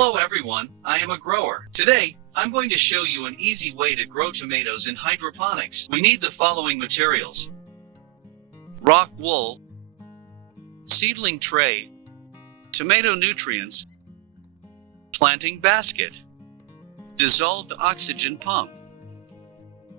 Hello everyone, I am a grower. Today, I'm going to show you an easy way to grow tomatoes in hydroponics. We need the following materials: rock wool, seedling tray, tomato nutrients, planting basket, dissolved oxygen pump,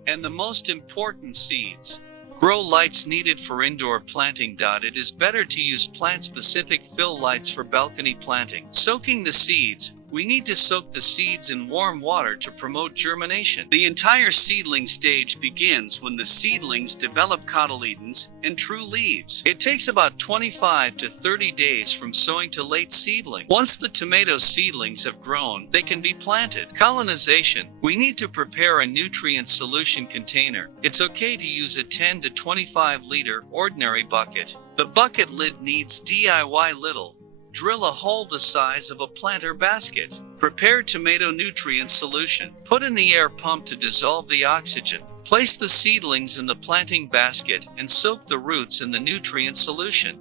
and the most important, seeds. Grow lights needed for indoor planting. It is better to use plant-specific fill lights for balcony planting. Soaking the seeds. We need to soak the seeds in warm water to promote germination. The entire seedling stage begins when the seedlings develop cotyledons and true leaves. It takes about 25 to 30 days from sowing to late seedling. Once the tomato seedlings have grown, they can be planted. Colonization. We need to prepare a nutrient solution container. It's okay to use a 10 to 25 liter ordinary bucket. The bucket lid needs DIY little. Drill a hole the size of a planter basket. Prepare tomato nutrient solution. Put in the air pump to dissolve the oxygen. Place the seedlings in the planting basket and soak the roots in the nutrient solution.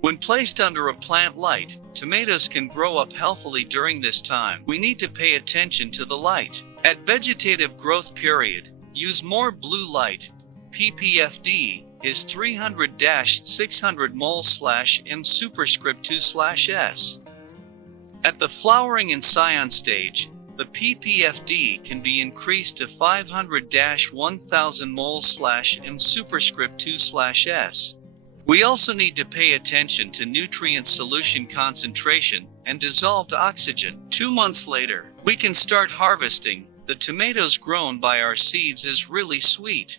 When placed under a plant light, tomatoes can grow up healthily. During this time, we need to pay attention to the light. At vegetative growth period, use more blue light. ppfd is 300-600 mol/m superscript 2/s. At the flowering and scion stage, the ppfd can be increased to 500-1000 mol/m superscript 2/s. We also need to pay attention to nutrient solution concentration and dissolved oxygen. 2 months later, we can start harvesting. The tomatoes grown by our seeds is really sweet.